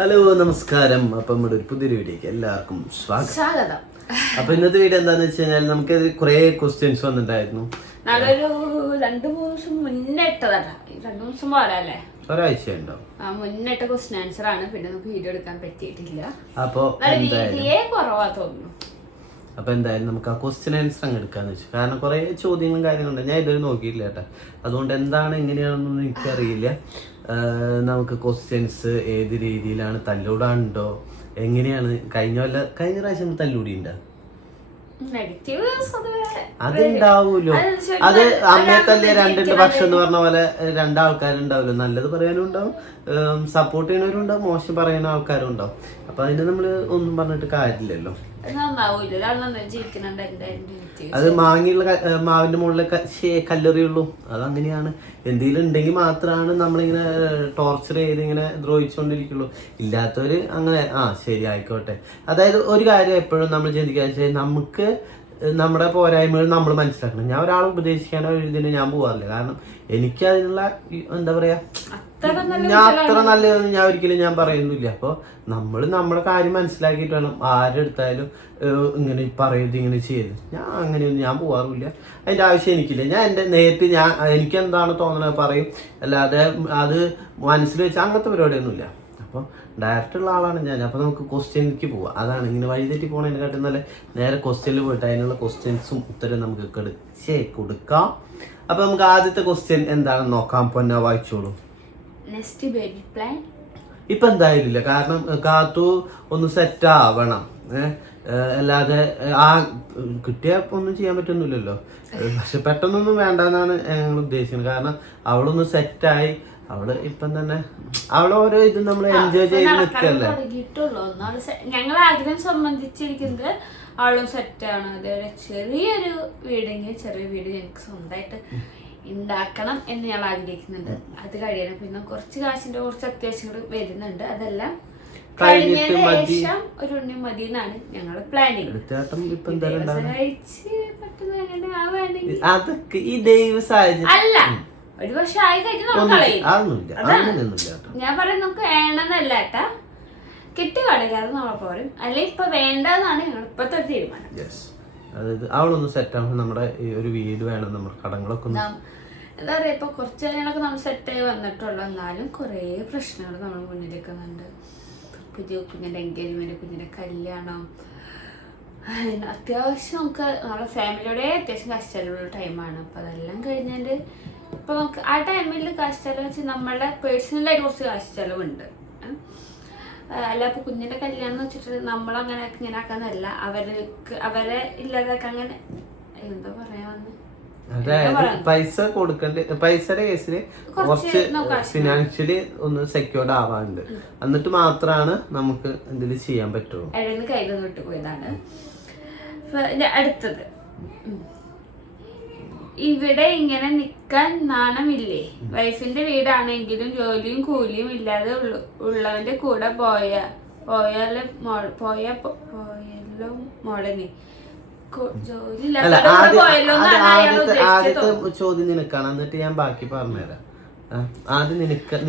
Hello നമസ്കാരം. അപ്പം നമ്മുടെ ഒരു പുതിയൊരു വീഡിയോക്ക് എല്ലാവർക്കും സ്വാഗതം. അപ്പൊ ഇന്നത്തെ വീഡിയോ എന്താന്ന് വെച്ച് കഴിഞ്ഞാൽ നമുക്ക് കുറെ ക്വസ്റ്റ്യൻസ് വന്നിട്ടുണ്ടായിരുന്നു. നല്ലൊരു 2-3 ദിവസം മുന്നിട്ടതാ. 2 ദിവസം പോരല്ലേ, ഒരാഴ്ച ഉണ്ടോ മുന്നിട്ട ക്വസ്റ്റ്യൻ ആൻസർ ആണ്. പിന്നെ നമുക്ക് വീഡിയോ എടുക്കാൻ പറ്റിയിട്ടില്ല. അപ്പൊ കുറവാ തോന്നുന്നു. അപ്പൊ എന്തായാലും നമുക്ക് ആ ക്വസ്റ്റ്യൻ ആൻസർ അങ്ങ് എടുക്കാന്ന് വെച്ചു. കാരണം കുറെ ചോദ്യങ്ങളും കാര്യങ്ങളുണ്ട്. ഞാൻ ഇതുവരെ നോക്കിയിട്ടില്ല കേട്ടോ. അതുകൊണ്ട് എന്താണ് എങ്ങനെയാണെന്നൊന്നും എനിക്കറിയില്ല. നമുക്ക് ക്വസ്റ്റ്യൻസ് ഏത് രീതിയിലാണ്, തല്ലൂടാനുണ്ടോ, എങ്ങനെയാണ്, കഴിഞ്ഞ പ്രാവശ്യം തല്ലൂടി ഉണ്ടോ? അതുണ്ടാവൂലോ. അത് അമ്മയെ തല്ലിയ രണ്ടിന്റെ പക്ഷം എന്ന് പറഞ്ഞ പോലെ രണ്ടാൾക്കാരുണ്ടാവുമല്ലോ. നല്ലത് പറയാനും ഉണ്ടാവും, സപ്പോർട്ട് ചെയ്യുന്നവരും ഉണ്ടാവും, മോശം പറയുന്ന ആൾക്കാരും ഉണ്ടാവും. അപ്പൊ അതിന് നമ്മള് ഒന്നും പറഞ്ഞിട്ട് കാര്യമില്ലല്ലോ. അത് മാവിന്റെ മുകളിലെ കല്ലെറിയുള്ളൂ. അതങ്ങനെയാണ്. എന്തെങ്കിലും ഉണ്ടെങ്കിൽ മാത്രമാണ് നമ്മളിങ്ങനെ ടോർച്ചർ ചെയ്ത് ഇങ്ങനെ ദ്രോഹിച്ചുകൊണ്ടിരിക്കുള്ളൂ. ഇല്ലാത്തവര് അങ്ങനെ ശരി ആയിക്കോട്ടെ. അതായത് ഒരു കാര്യം എപ്പോഴും നമ്മൾ ചിന്തിക്കുക, നമുക്ക് നമ്മുടെ പോരായ്മകൾ നമ്മൾ മനസ്സിലാക്കണം. ഞാൻ ഒരാളെ ഉപദേശിക്കാനോ ഇതിന് ഞാൻ പോകാറില്ല. കാരണം എനിക്ക് അതിനുള്ള എന്താ പറയാ, ഞാൻ അത്ര നല്ലതൊന്നും ഞാൻ ഒരിക്കലും ഞാൻ പറയുന്നില്ല. അപ്പോൾ നമ്മൾ നമ്മുടെ കാര്യം മനസ്സിലാക്കിയിട്ട് വേണം ആരെടുത്താലും ഇങ്ങനെ പറയരുത്, ഇങ്ങനെ ചെയ്യരുത്. ഞാൻ അങ്ങനെയൊന്നും ഞാൻ പോകാറില്ല. അതിൻ്റെ ആവശ്യം എനിക്കില്ല. ഞാൻ എൻ്റെ നേരത്തെ എനിക്ക് എന്താണ് തോന്നുന്നത് പറയും, അല്ലാതെ അത് മനസ്സിൽ വെച്ച് അങ്ങനത്തെ പരിപാടിയൊന്നുമില്ല. അപ്പോൾ ഡയറക്റ്റ് ഉള്ള ആളാണ് ഞാൻ. അപ്പോൾ നമുക്ക് ക്വസ്റ്റ്യനിലേക്ക് പോവാം. അതാണ് ഇങ്ങനെ വഴിതെറ്റി പോണതിനെക്കാട്ടും നല്ല നേരെ ക്വസ്റ്റ്യനിൽ പോയിട്ട് അതിനുള്ള ക്വസ്റ്റ്യൻസും ഉത്തരം നമുക്ക് കൊടുക്കാം. അപ്പോൾ നമുക്ക് ആദ്യത്തെ ക്വസ്റ്റ്യൻ എന്താണെന്ന് നോക്കാം. പൊന്ന വായിച്ചോളൂ. ഇപ്പൊ എന്തായാലും ഇല്ല. കാരണം കാത്തു ഒന്ന് സെറ്റ് ആവണം. അല്ലാതെ കിട്ടിയ ഒന്നും ചെയ്യാൻ പറ്റൊന്നുമില്ലല്ലോ. പക്ഷെ പെട്ടെന്നൊന്നും വേണ്ടെന്നാണ് ഞങ്ങൾ ഉദ്ദേശിക്കുന്നത്. കാരണം അവളൊന്ന് സെറ്റായി, അവള് ഇപ്പം തന്നെ അവളോരോ ഇത് നമ്മൾ എൻജോയ് ചെയ്ത് നിൽക്കല്ലേ. ഞങ്ങൾ ആഗ്രഹം സംബന്ധിച്ചിരിക്കുന്നത് അവളും സെറ്റാണ്. അതേപോലെ ചെറിയൊരു വീടെങ്കിൽ ചെറിയ വീട് ഞങ്ങൾക്ക് സ്വന്തമായിട്ട് ഉണ്ടാക്കണം എന്ന് ഞങ്ങൾ ആഗ്രഹിക്കുന്നുണ്ട്. അത് കഴിയണം. പിന്നെ കുറച്ച് കാശിന്റെ കുറച്ച് അത്യാവശ്യങ്ങൾ വരുന്നുണ്ട്. അതെല്ലാം കഴിഞ്ഞതിന് ശേഷം ഒരു ഉണ്ണി മതി എന്നാണ് ഞങ്ങള് പ്ലാനിങ്. അല്ല, ഒരു വർഷം ആയി കഴിഞ്ഞാൽ ഞാൻ പറയാം, നമുക്ക് വേണമെന്നല്ല ഏട്ടാ, കിട്ടി കളയാതെ നമ്മളെ പോരും. അല്ലെ ഇപ്പൊ വേണ്ടെന്നാണ് ഞങ്ങൾ ഇപ്പത്തെ ഒരു തീരുമാനം. അതായത് അവളൊന്ന് സെറ്റ് ആവുമ്പോൾ നമ്മുടെ ഒരു വീട് വേണം, നമ്മുടെ കടങ്ങളൊക്കെ എന്താ പറയാ, ഇപ്പൊ കുറച്ച് കാര്യങ്ങളൊക്കെ നമ്മൾ സെറ്റായി വന്നിട്ടുള്ളൂ. എന്നാലും കുറേ പ്രശ്നങ്ങൾ നമ്മൾ മുന്നിലേക്ക് വന്നിട്ടുണ്ട്. പുതിയ കുഞ്ഞിന്റെ എൻഗേജ്മെന്റ്, കുഞ്ഞിന്റെ കല്യാണം, അത്യാവശ്യം നമുക്ക് നമ്മളെ ഫാമിലിയോടെ അത്യാവശ്യം കഷ്ടമുള്ള ടൈമാണ്. അപ്പൊ അതെല്ലാം കഴിഞ്ഞാല് ഇപ്പൊ നമുക്ക് ആ ടൈമിൽ കാശ് വെച്ച് നമ്മളുടെ പേഴ്സണലായിട്ട് കുറച്ച് കാശ് ചെലവുണ്ട്. അല്ല, ഇപ്പൊ കുഞ്ഞിന്റെ കല്യാണം എന്ന് വെച്ചിട്ട് നമ്മളങ്ങനെ ഇങ്ങനെ ആക്കാന്നല്ല, അവരെ ഇല്ലാതാക്കാൻ അങ്ങനെ എന്താ പറയാ, പൈസ കൊടുക്കേണ്ട, പൈസയുടെ കേസിൽ കുറച്ച് ഫിനാൻഷ്യലി ഒന്ന് സെക്യൂർഡ് ആവാറുണ്ട്. എന്നിട്ട് മാത്രമാണ് നമുക്ക് എന്തെങ്കിലും ചെയ്യാൻ പറ്റുള്ളൂ. കയ്യിൽ വിട്ടു പോയതാണ്. അടുത്തത്, ഇവിടെ ഇങ്ങനെ നിക്കാൻ നാണമില്ലേ? വൈഫിന്റെ വീടാണെങ്കിലും ജോലിയും കൂലിയും ഇല്ലാതെ ഉള്ളവന്റെ കൂടെ പോയാലോ മോളനി ആദ്യത്തെ ചോദ്യം നിനക്കാണ്, എന്നിട്ട് ഞാൻ ബാക്കി പറഞ്ഞുതരാം.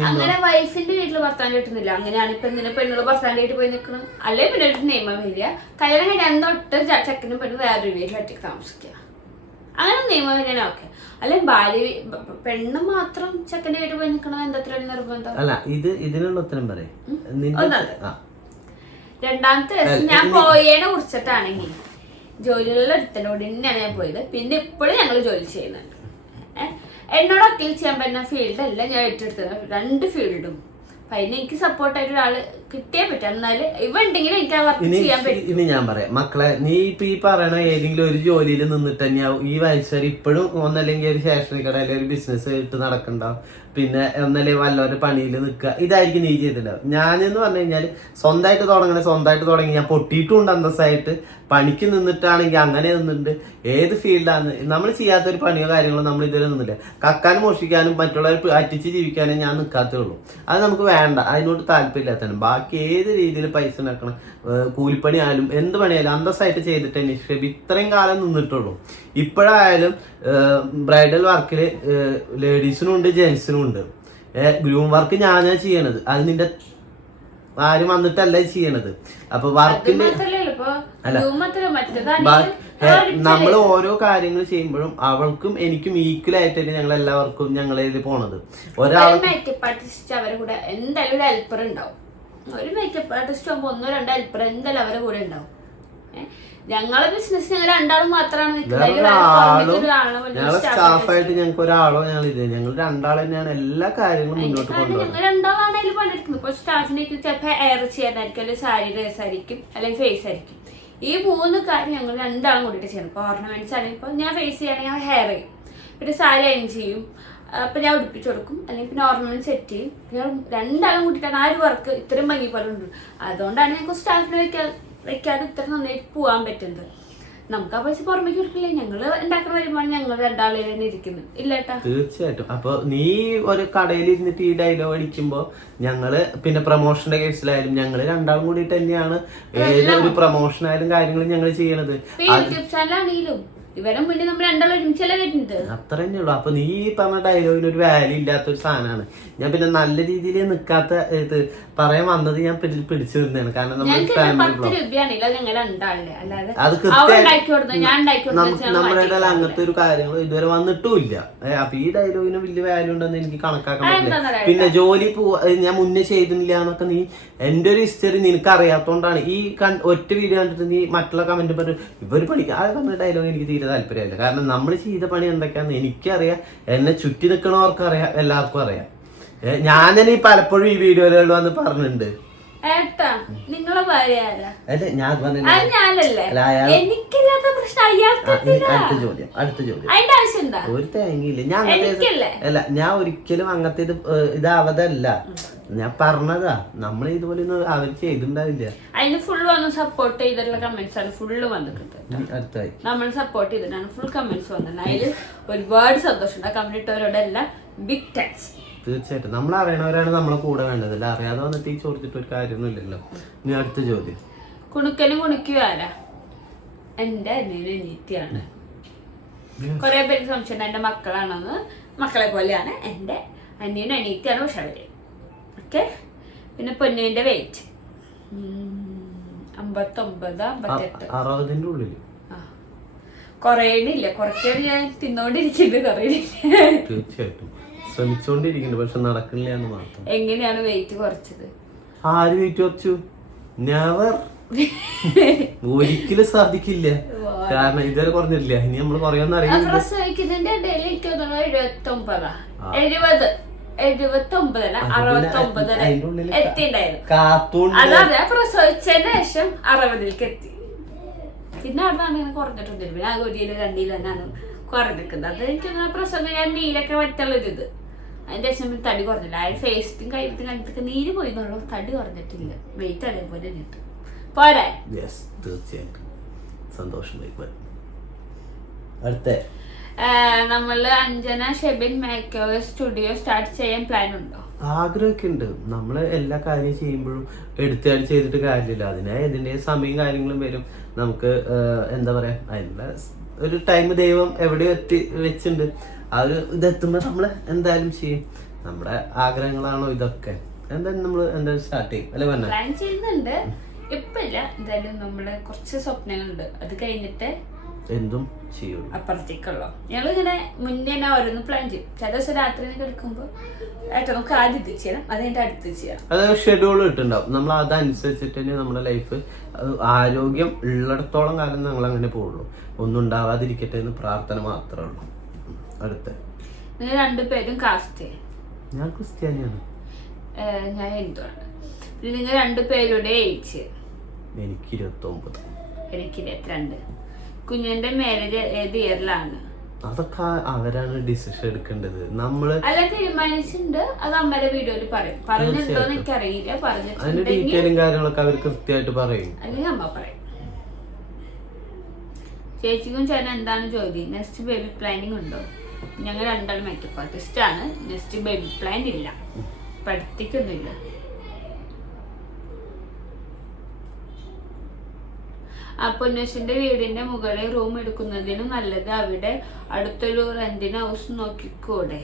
അങ്ങനെ വൈഫിന്റെ വീട്ടില് ഭർത്താൻ കിട്ടുന്നില്ല. അങ്ങനെയാണ് ഇപ്പൊ എന്തിനാ പെണ്ണുകൾ ഭർത്താന്റെ വീട്ടിൽ പോയി നിൽക്കണം? അല്ലെ പിന്നെ ഒരു നിയമം വരിക, കല്യാണം കഴിഞ്ഞ അന്നൊട്ട് ചെക്കനും പെണ്ണും വേറൊരു വീട്ടിൽ ഒറ്റയ്ക്ക് താമസിക്കുക. അങ്ങനെ നിയമം വരികയാണെ ഓക്കെ. അല്ലെ പെണ്ണ് മാത്രം ചെക്കന്റെ വീട്ടിൽ പോയി നിൽക്കണം എന്താ നിർബന്ധം? അല്ല, ഇതിനുള്ള ഉത്തരം പറയും. രണ്ടാമത്തെ ദിവസം ഞാൻ പോയതിനെ കുറിച്ചിട്ടാണെങ്കിൽ ജോലിയുള്ള ഒരുത്തനോട് തന്നെയാണ് ഞാൻ പോയത്. പിന്നെ ഇപ്പോഴും ഞങ്ങൾ ജോലി ചെയ്യുന്നുണ്ട്. എന്നോട് ഒറ്റയ്ക്ക് ചെയ്യാൻ പറ്റുന്ന ഫീൽഡല്ല ഞാൻ ഏറ്റെടുത്തത്, 2 ഫീൽഡും. അപ്പൊ അതിന് എനിക്ക് സപ്പോർട്ടായിട്ട് ഒരാള് കിട്ടിയേ പറ്റും. എന്നാല് ഇവ ഉണ്ടെങ്കിലും എനിക്ക് ആ വർക്ക് ചെയ്യാൻ പറ്റും. ഇനി ഞാൻ പറയാം, മക്കളെ, നീ ഇപ്പൊ ഈ പറയണ ഏതെങ്കിലും ഒരു ജോലിയിൽ നിന്നിട്ട് തന്നെയാവും ഈ വയസ്സ് വരെ ഇപ്പോഴും ഒന്നല്ലെങ്കിൽ ഒരു സ്റ്റേഷനറി കട അല്ലെങ്കിൽ ഒരു ബിസിനസ് ഇട്ട് നടക്കണ്ടാവും. പിന്നെ ഒന്നല്ലെങ്കിൽ വല്ലവരുടെ പണിയിൽ നിൽക്കുക. ഇതായിരിക്കും നീ ചെയ്തിട്ടുണ്ടാവും. ഞാനെന്ന് പറഞ്ഞു കഴിഞ്ഞാൽ സ്വന്തമായിട്ട് തുടങ്ങി ഞാൻ പൊട്ടിയിട്ടുമുണ്ട് അന്തസ്സായിട്ട്. പണിക്ക് നിന്നിട്ടാണെങ്കിൽ അങ്ങനെ നിന്നിട്ടുണ്ട്. ഏത് ഫീൽഡാണ് നമ്മൾ ചെയ്യാത്തൊരു പണിയോ കാര്യങ്ങളോ നമ്മൾ ഇതുവരെ നിന്നില്ല. കക്കാനും മോഷിക്കാനും മറ്റുള്ളവർ അറ്റിച്ച് ജീവിക്കാനും ഞാൻ നിൽക്കാത്തേ ഉള്ളൂ. അത് നമുക്ക് വേണ്ട, അതിനോട് താല്പര്യമില്ലാത്തതാണ്. ബാക്കി ഏത് രീതിയിൽ പൈസ ഉണ്ടാക്കണം, കൂലിപ്പണി ആയാലും എന്ത് പണിയായാലും അന്തസ്സായിട്ട് ചെയ്തിട്ട് തന്നെ ഇത്രയും കാലം നിന്നിട്ടുള്ളൂ. ഇപ്പോഴായാലും ബ്രൈഡൽ വർക്കിൽ ലേഡീസിനും ഉണ്ട് ജെൻസിനും ഉണ്ട്. ഗ്രൂം വർക്ക് ഞാനാ ചെയ്യണത്. അത് നിന്റെ ആരും വന്നിട്ടല്ല ചെയ്യണത്. അപ്പൊ വർക്കിന്റെ നമ്മൾ ഓരോ കാര്യങ്ങൾ ചെയ്യുമ്പോഴും അവൾക്കും എനിക്കും ഈക്വൽ ആയിട്ടല്ലേ ഞങ്ങൾ എല്ലാവർക്കും ഞങ്ങൾ ഇതിൽ പോണത്. ഒരാൾ മേക്കപ്പ് ആർട്ടിസ്റ്റ് അവരുടെ കൂടെ എന്തായാലും ഒരു ഹെൽപ്പർ ഉണ്ടാവും. ഒരു മേക്കപ്പ് ആർട്ടിസ്റ്റ് ആകുമ്പോ 1-2 ഹെൽപ്പർ എന്തായാലും അവരുടെ കൂടെ ഉണ്ടാവും. ഞങ്ങളെ ബിസിനസ് ഞങ്ങൾ രണ്ടാളും മാത്രമാണ് സ്റ്റാഫായിട്ട് ഞങ്ങൾക്ക് ഒരാളോ ഞങ്ങൾ രണ്ടാൾ തന്നെയാണ് എല്ലാ കാര്യങ്ങളും മുന്നോട്ട് കൊണ്ടുപോകുന്നത്. ഞങ്ങൾ രണ്ടാളാണ് അതിൽ പണിയെടുക്കുന്നത്. ഇപ്പൊ സ്റ്റാഫിനെ ചിലപ്പോൾ ഹെയർ ചെയ്യാനായിരിക്കും, അല്ലെങ്കിൽ സാരി ഡ്രസ് ആയിരിക്കും, അല്ലെങ്കിൽ ഫേസ് ആയിരിക്കും. ഈ 3 കാര്യം ഞങ്ങൾ രണ്ടാളും കൂടിയിട്ട് ചെയ്യണം. ഇപ്പൊ ഓർണമെന്റ്സ് ആണെങ്കിൽ ഇപ്പൊ ഞാൻ ഫേസ് ചെയ്യുകയാണെങ്കിൽ ഞാൻ ഹെയർ ചെയ്യും, പിന്നെ സാരി അയൺ ചെയ്യും, അപ്പൊ ഞാൻ ഉടുപ്പിച്ചു കൊടുക്കും, അല്ലെങ്കിൽ പിന്നെ ഓർണമെന്റ് സെറ്റ് ചെയ്യും. ഞാൻ രണ്ടാളും കൂട്ടിയിട്ടാണ് ആ ഒരു വർക്ക് ഇത്രയും ഭംഗി പോലെ ഉണ്ട്. അതുകൊണ്ടാണ് ഞങ്ങൾക്ക് സ്റ്റാഫിനെ വെക്കാതെ ഇത്ര നന്നായിട്ട് പോകാൻ പറ്റുന്നത്. നമുക്ക് ആ പൈസ പുറമേക്ക് കൊടുക്കില്ലേ, ഞങ്ങള് ഉണ്ടാക്കുന്ന വരുമാനം ഞങ്ങൾ രണ്ടാളിൽ തന്നെ ഇരിക്കുന്നു. ഇല്ലേട്ടാ? തീർച്ചയായിട്ടും. അപ്പൊ നീ ഒരു കടയിൽ ഇരുന്നിട്ട് ഈ ഡയലോഗ് അടിക്കുമ്പോ ഞങ്ങള് പിന്നെ പ്രൊമോഷന്റെ കേസിലായാലും ഞങ്ങള് രണ്ടാളും കൂടിയിട്ട് തന്നെയാണ് ഏതൊരു പ്രൊമോഷൻ ആയാലും കാര്യങ്ങളും ഞങ്ങൾ ചെയ്യണത്. യൂട്യൂബ് ചാനലാണെങ്കിലും ഇവരെ മുന്നേ നമ്മൾ രണ്ടാളും ഒരുമിച്ചല്ലേ വരുന്നത്. അത്ര തന്നെ ഉള്ളു. അപ്പൊ നീ പറഞ്ഞ ഡയലോഗിന് ഒരു വാല്യൂ ഇല്ലാത്തൊരു സാധനമാണ്. ഞാൻ പിന്നെ നല്ല രീതിയിൽ നിൽക്കാത്ത ഇത് പറയാൻ വന്നത് ഞാൻ പിടിച്ചു നിന്നാണ്. കാരണം നമ്മുടെ അങ്ങനത്തെ ഒരു കാര്യങ്ങൾ ഇതുവരെ വന്നിട്ടും ഇല്ല. അപ്പൊ ഈ ഡയലോഗിന് വലിയ വാല്യൂ ഉണ്ടെന്ന് എനിക്ക് കണക്കാക്കാൻ പറ്റില്ല. പിന്നെ ജോലി ഞാൻ മുന്നേ ചെയ്തില്ല എന്നൊക്കെ നീ എന്റെ ഒരു ഹിസ്റ്ററി നിനക്ക് അറിയാത്തോണ്ടാണ്. ഈ ഒറ്റ വീഡിയോ കണ്ടിട്ട് നീ മറ്റുള്ള കമന്റ് പറഞ്ഞു ഇവര് പഠിക്കുക ആ കമന്റ് ഡയലോഗ് എനിക്ക് തീരെ താല്പര്യമില്ല. കാരണം നമ്മൾ ചെയ്ത പണി എന്തൊക്കെയാന്ന് എനിക്കറിയാം, എന്നെ ചുറ്റി നിൽക്കണവർക്ക് അറിയാം, എല്ലാവർക്കും അറിയാം. ഞാൻ തന്നെ പലപ്പോഴും ഈ വീഡിയോകളിൽ വന്ന് പറഞ്ഞിട്ടുണ്ട്. നിങ്ങളെ ഭാര്യ അല്ലെ ഞാൻ അടുത്ത ചോദ്യം ഒരു തേങ്ങയില്ല. ഞാൻ ഒരിക്കലും അങ്ങനത്തെ ഇതാവതല്ല ഞാൻ പറഞ്ഞതാ. നമ്മൾ ഇതുപോലെ അവർ ചെയ്തിട്ടുണ്ടാവില്ല. അതിന് ഫുൾ വന്ന് സപ്പോർട്ട് ചെയ്തിട്ടുള്ള കമന്റ്സ് ആണ് ഫുള്ള് വന്നിട്ടുണ്ട്. അടുത്തായി നമ്മൾ സപ്പോർട്ട് ചെയ്തിട്ടാണ് ഫുൾ കമന്റ്സ് വന്നത്. അതിൽ ഒരുപാട് സന്തോഷം. ആ കമന്റ് ഇട്ടവരോടെല്ലാം ബിഗ് താങ്ക്സ്. തീർച്ചയായിട്ടും നമ്മൾ അറിയണവരാണ് നമ്മളെ കൂടെ വേണ്ടത്. അല്ല അറിയാതെ വന്നിട്ട് ഈ ചോദിച്ചിട്ട് ഒരു കാര്യമൊന്നുമില്ലല്ലോ. ഇനി അടുത്ത ചോദ്യം. കുണുക്കനും കുണുക്കും ആരാ? എന്റെ അനിയനും അനിയത്തിയാണ്. കുറെ പേര് സംശയം എന്റെ മക്കളാണെന്ന്. മക്കളെ പോലെയാണ് എന്റെ അനിയനും അനിയത്തിയാണ്. പക്ഷെ അവര് ഓക്കെ. പിന്നെ പൊന്നുവിന്റെ വെയിറ്റ് 59, 58, 60 ഉള്ളിൽ. കൊറേണില്ല, കുറയ്ക്കാൻ ഞാൻ തിന്നോണ്ടിരിക്കുന്നത്. കൊറേണില്ല, തീർച്ചയായിട്ടും ശ്രമിച്ചോണ്ടിരിക്കുന്നു, പക്ഷെ നടക്കില്ല എന്ന് മാത്രം. എങ്ങനെയാണ് വെയിറ്റ് കുറച്ചത്? ആര് വെയിറ്റ് കുറച്ചു? നെവർ. ഒരിക്കലും സാധിക്കില്ല. കാരണം ഇതുവരെ കുറഞ്ഞില്ല. ഇനി നമ്മൾ കുറയൊന്നും അറിയില്ല. പ്രസവിക്കുന്നതിന്റെ ഇടയിൽ എനിക്ക് 79, 69, 69 എത്തിണ്ടായിരുന്നു. അതാ പ്രസവിച്ചതിന് ശേഷം 60ലേക്ക് എത്തി. പിന്നെ അവിടെ അങ്ങനെ കുറഞ്ഞിട്ടൊന്നുമില്ല. പിന്നെ ആകെ 1 കിലോ 2 കിലോ തന്നെയാണ് കുറഞ്ഞിരിക്കുന്നത്. അത് എനിക്ക് പ്രസവം ഞാൻ നീരൊക്കെ പറ്റുള്ളൊരിത്. അതിന്റെ ശേഷം തടി കുറഞ്ഞില്ല. ആ ഫേസ്റ്റും കൈത്തും കണ്ടിട്ടൊക്കെ നീര് പോയിന്നുള്ളൂ, തടി കുറഞ്ഞിട്ടില്ല. വെയിറ്റ് അതേപോലെ കിട്ടും. പോരെ? തീർച്ചയായിട്ടും സന്തോഷം. അടുത്ത നമ്മള് Anjana Shebin make over studio start ചെയ്യാൻ പ്ലാൻ ഉണ്ടോ? ആഗ്രഹമൊക്കെ ഉണ്ട്. നമ്മള് എല്ലാ കാര്യം ചെയ്യുമ്പോഴും എടുത്താടി ചെയ്തിട്ട് കാര്യമില്ല. അതിനായി ഇതിന്റെ സമയം കാര്യങ്ങളും വരും. നമുക്ക് എന്താ പറയാ, അതിനുള്ള ഒരു ടൈം ദൈവം എവിടെയോ വെച്ചിട്ടുണ്ട്. അത് ഇതെത്തുമ്പോ നമ്മള് എന്തായാലും ചെയ്യും. നമ്മുടെ ആഗ്രഹങ്ങളാണോ ഇതൊക്കെ. എന്തായാലും നമ്മള് എന്തായാലും സ്റ്റാർട്ട് ചെയ്യും അല്ലെ? പ്ലാൻ ചെയ്യുന്നുണ്ട്, ഇപ്പൊ ഇല്ല. എന്തായാലും നമ്മള് കുറച്ച് സ്വപ്നങ്ങളുണ്ട്. അത് കഴിഞ്ഞിട്ട് എന്തും ചെയ്യും. അപ്പുറത്തേക്കുള്ളോ ഞങ്ങളിങ്ങനെ മുന്നേ തന്നെ ഓരോന്ന് പ്ലാൻ ചെയ്യും. ചില ദിവസം രാത്രി എടുക്കുമ്പോ ഏട്ടാ നമുക്ക് ആദ്യം ഇത് ചെയ്യണം, അത് കഴിഞ്ഞിട്ട് അടുത്ത് ചെയ്യണം. അത് ഷെഡ്യൂൾ ഇട്ടുണ്ടാവും. നമ്മൾ അതനുസരിച്ചിട്ട് തന്നെ നമ്മുടെ ലൈഫ് ആരോഗ്യം ഉള്ളിടത്തോളം കാലം ഞങ്ങൾ അങ്ങനെ പോകുള്ളൂ. ഒന്നും ഉണ്ടാവാതിരിക്കട്ടെ എന്ന് പ്രാർത്ഥന മാത്രമേ ഉള്ളൂ. അടുത്ത നിങ്ങൾ രണ്ടുപേരും കാസ്റ്റ്? ഞാൻ ക്രിസ്ത്യാനിയാണ്. ഞാൻ ഹിന്ദുവാണ്. പിന്നെ നിങ്ങൾ രണ്ടുപേരുടെ ഏജ്? എനിക്ക് 29. എനിക്ക് 22. കുഞ്ഞിന്റെ മാരേജ് ഏത് ഇയറിലാണ്? അതൊക്കെ അവരാണ് ഡിസിഷൻ എടുക്കേണ്ടത്. നമ്മള് അല്ല തീരുമാനിച്ചിട്ടുണ്ട്. അത് അമ്മയുടെ വീഡിയോയിൽ പറയും. പറഞ്ഞിട്ടുണ്ടോന്ന് എനിക്കറിയില്ല. അതിന്റെ ഡീറ്റെയിലും കാര്യങ്ങളൊക്കെ അവർ കൃത്യമായിട്ട് പറയും. അല്ലെങ്കിൽ അമ്മ പറയും. ചേച്ചിക്കും ചേട്ടൻ എന്താണ് ജോലി? നെക്സ്റ്റ് ബേബി പ്ലാനിങ് ഉണ്ടോ? ഞങ്ങൾ രണ്ടാളും മേക്കപ്പ് ആർട്ടിസ്റ്റ് ആണ്. നെക്സ്റ്റ് ബേബി പ്ലാൻ ഇല്ല, പഠിപ്പിക്കുന്നില്ല. പൊന്നൂസിന്റെ വീടിന്റെ മുകളിൽ റൂം എടുക്കുന്നതിനും നല്ലത് അവിടെ അടുത്തൊരു റെന്റിന് ഹൗസ് നോക്കിക്കൂടെ?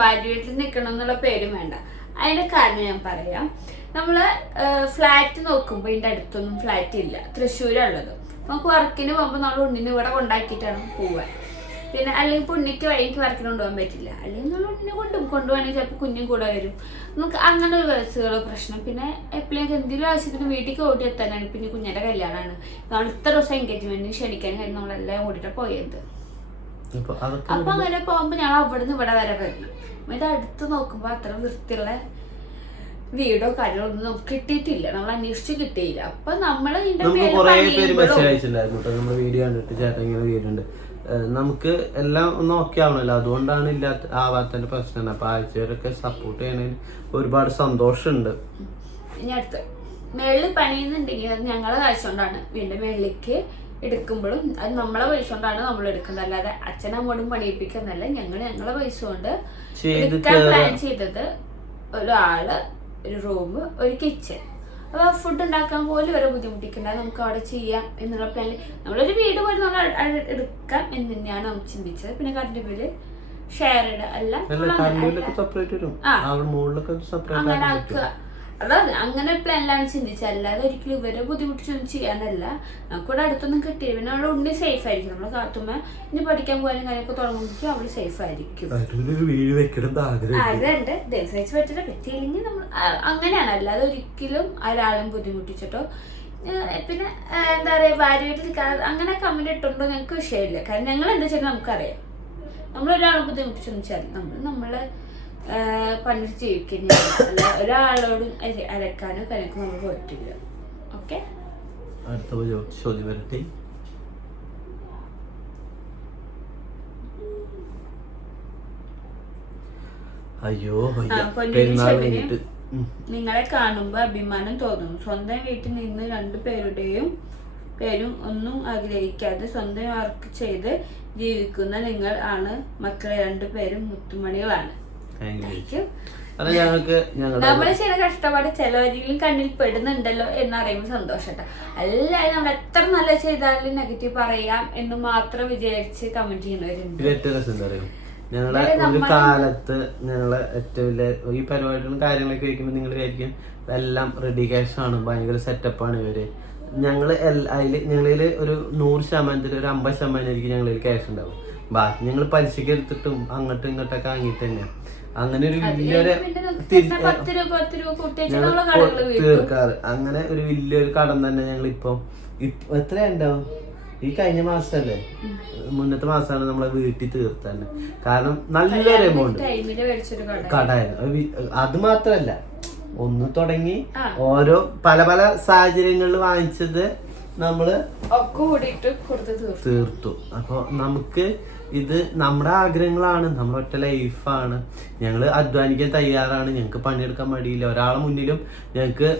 ഭാര്യ വീട്ടിൽ നിൽക്കണം എന്നുള്ള പേരും വേണ്ട. അതിന്റെ കാരണം ഞാൻ പറയാം. നമ്മള് ഫ്ലാറ്റ് നോക്കുമ്പോ ഇതിന്റെ അടുത്തൊന്നും ഫ്ലാറ്റ് ഇല്ല, തൃശ്ശൂരുള്ളത്. നമുക്ക് വർക്കിന് പോകുമ്പോൾ നമ്മൾ ഉണ്ണിനെ ഇവിടെ കൊണ്ടാക്കിയിട്ടാണ് പോവാൻ. പിന്നെ അല്ലെങ്കിൽ ഇപ്പോൾ ഉണ്ണിക്ക് വൈകിട്ട് വർക്കിന് കൊണ്ടുപോകാൻ പറ്റില്ല, അല്ലെങ്കിൽ നമ്മൾ ഉണ്ണിനെ കൊണ്ടുപോകണമെങ്കിൽ ചിലപ്പോൾ കുഞ്ഞും കൂടെ വരും. നമുക്ക് അങ്ങനെ ഒരു കേസുകളോ പ്രശ്നം. പിന്നെ എപ്പോഴേക്കും എന്തെങ്കിലും ആവശ്യത്തിന് വീട്ടിലേക്ക് ഓടി എത്താനാണ്. പിന്നെ കുഞ്ഞിന്റെ കല്യാണമാണ്, നമ്മൾ ഇത്ര ദിവസം എൻഗേജ്മെന്റിന് ക്ഷണിക്കാൻ കഴിഞ്ഞ് നമ്മളെല്ലാം ഓടിയിട്ടാണ് പോയത്. അപ്പൊ അങ്ങനെ പോകുമ്പോ ഞങ്ങൾ അവിടെ നിന്ന് ഇവിടെ വരെ വരണം. ഇത് അടുത്ത് നോക്കുമ്പോ അത്ര വൃത്തിയുള്ള വീടോ കാര്യങ്ങളോ ഒന്നും നമുക്ക് കിട്ടിയിട്ടില്ല, നമ്മൾ അന്വേഷിച്ച് കിട്ടിയില്ല. അപ്പൊ നമ്മള് നമുക്ക് എല്ലാം ഒന്ന് ഓക്കെ ആവണല്ലോ, അതുകൊണ്ടാണ് ആവാത്തതിന്റെ പ്രശ്നമാണ്. അപ്പൊ ആഴ്ചയിലൊക്കെ സപ്പോർട്ട് ചെയ്യണതിന് ഒരുപാട് സന്തോഷമുണ്ട്. ഇനി അടുത്ത് മേളിൽ പണിയുന്നുണ്ടെങ്കിൽ അത് ഞങ്ങളെ കാഴ്ച കൊണ്ടാണ്. വീണ്ടും മേളിലേക്ക് എടുക്കുമ്പോഴും അത് നമ്മളെ പൈസ കൊണ്ടാണ് നമ്മൾ എടുക്കുന്നത്, അല്ലാതെ അച്ഛനമ്മോടും പണിയിപ്പിക്കുന്നല്ല. ഞങ്ങളെ പൈസ കൊണ്ട് എടുക്കാൻ പ്ലാൻ ചെയ്തത് ഒരാള്, ഒരു റൂം, ഒരു കിച്ചൺ. അപ്പൊ ഫുഡ് ഉണ്ടാക്കാൻ പോലും വരെ ബുദ്ധിമുട്ടിക്കണ്ട, നമുക്ക് അവിടെ ചെയ്യാം എന്നുള്ള പ്ലാനിൽ നമ്മളൊരു വീട് പോലെ നമ്മൾ എടുക്കാം എന്ന് തന്നെയാണ് നമുക്ക് ചിന്തിച്ചത്. പിന്നെ കറണ്ട് ബില്ല് ഷെയർ ഇടുക എല്ലാം അങ്ങനെ ആക്കുക, അതാണ് അങ്ങനെ പ്ലാനിലാണ് ചിന്തിച്ചത്. അല്ലാതെ ഒരിക്കലും ഇവരെ ബുദ്ധിമുട്ടിച്ചൊന്നും ചെയ്യാനല്ല. നമുക്കിവിടെ അടുത്തൊന്നും കിട്ടിയില്ല. പിന്നെ അവിടെ ഉണ്ണി സേഫ് ആയിരിക്കും. നമ്മള് കാത്തുമ്പോ ഇനി പഠിക്കാൻ പോയാലും കാര്യമൊക്കെ തുടങ്ങുമ്പോഴേക്കും അവള് സേഫ് ആയിരിക്കും. ആഗ്രഹമുണ്ട്, ദിവസം പറ്റില്ല, പറ്റിയില്ലെങ്കിൽ നമ്മൾ അങ്ങനെയാണ്. അല്ലാതെ ഒരിക്കലും ഒരാളും ബുദ്ധിമുട്ടിച്ചിട്ടോ പിന്നെ എന്താ പറയാ ഭാര്യ വീട്ടിൽ അങ്ങനെ കമന്റ് ഇട്ടുണ്ടോ ഞങ്ങൾക്ക് വിഷയമില്ല. കാരണം ഞങ്ങൾ എന്താ വെച്ചാൽ നമുക്കറിയാം, നമ്മളൊരാളെ ബുദ്ധിമുട്ടിച്ചെന്ന് വെച്ചാൽ നമ്മള് പണിട്ട് ജീവിക്കുന്ന അല്ല ഒരാളോടും അരക്കാനോ കനക്കോ നമ്മൾ പോയിട്ടില്ല. ഓക്കെ, അടുത്ത ചോദ്യം വരട്ടെ. അയ്യോ, നിങ്ങളെ കാണുമ്പോ അഭിമാനം തോന്നുന്നു. സ്വന്തം വീട്ടിൽ നിന്ന് 2 പേരും ഒന്നും ആഗ്രഹിക്കാതെ സ്വന്തം വർക്ക് ചെയ്ത് ജീവിക്കുന്ന നിങ്ങൾ ആണ്. മക്കളെ 2 പേരും മുത്തുമണികളാണ്. നമ്മൾ ചെയ്യുന്ന കഷ്ടപ്പാട് ചിലവരെങ്കിലും കണ്ണിൽ പെടുന്നുണ്ടല്ലോ എന്നറിയുമ്പോൾ സന്തോഷട്ടോ. എല്ലാവരും നമ്മൾ എത്ര നല്ല ചെയ്താലും നെഗറ്റീവ് പറയാം എന്ന് മാത്രം വിചാരിച്ച് കമന്റ് ചെയ്യുന്നവരുണ്ട്. ഞങ്ങളെ ഒരു കാലത്ത് ഞങ്ങളെ ഏറ്റവും വലിയ ഈ പരിപാടികളും കാര്യങ്ങളൊക്കെ വയ്ക്കുമ്പോൾ നിങ്ങൾ വിചാരിക്കും എല്ലാം റെഡി ക്യാഷ് ആണ്, ഭയങ്കര സെറ്റപ്പാണ് ഇവര്. ഞങ്ങളിൽ ഒരു 100% ഒരു 50% ആയിരിക്കും ഞങ്ങളിൽ ക്യാഷ് ഉണ്ടാവും. ബാക്കി ഞങ്ങൾ പലിശക്ക് എടുത്തിട്ടും അങ്ങോട്ടും ഇങ്ങോട്ടൊക്കെ വാങ്ങിയിട്ട് തന്നെയാണ് അങ്ങനെ ഒരു വലിയൊരു തീർക്കാറ്. അങ്ങനെ ഒരു വലിയൊരു കടം തന്നെ ഞങ്ങൾ ഇപ്പൊ എത്രയുണ്ടാവും, ഈ കഴിഞ്ഞ മാസല്ലേ മുന്നത്തെ മാസമാണ് നമ്മളെ വീട്ടിൽ തീർത്തന്നെ. കാരണം നല്ലൊരു എമൗണ്ട് കടായിരുന്നു. അത് മാത്രല്ല ഒന്ന് തുടങ്ങി ഓരോ പല പല സാഹചര്യങ്ങളിൽ വാങ്ങിച്ചത് നമ്മള് തീർത്തു. അപ്പൊ നമുക്ക് ഇത് നമ്മുടെ ആഗ്രഹങ്ങളാണ്, നമ്മുടെ ഒറ്റ ലൈഫാണ്. ഞങ്ങള് അധ്വാനിക്കാൻ തയ്യാറാണ്, ഞങ്ങക്ക് പണിയെടുക്കാൻ മടിയില്ല. ഒരാളെ മുന്നിലും ഞങ്ങക്ക്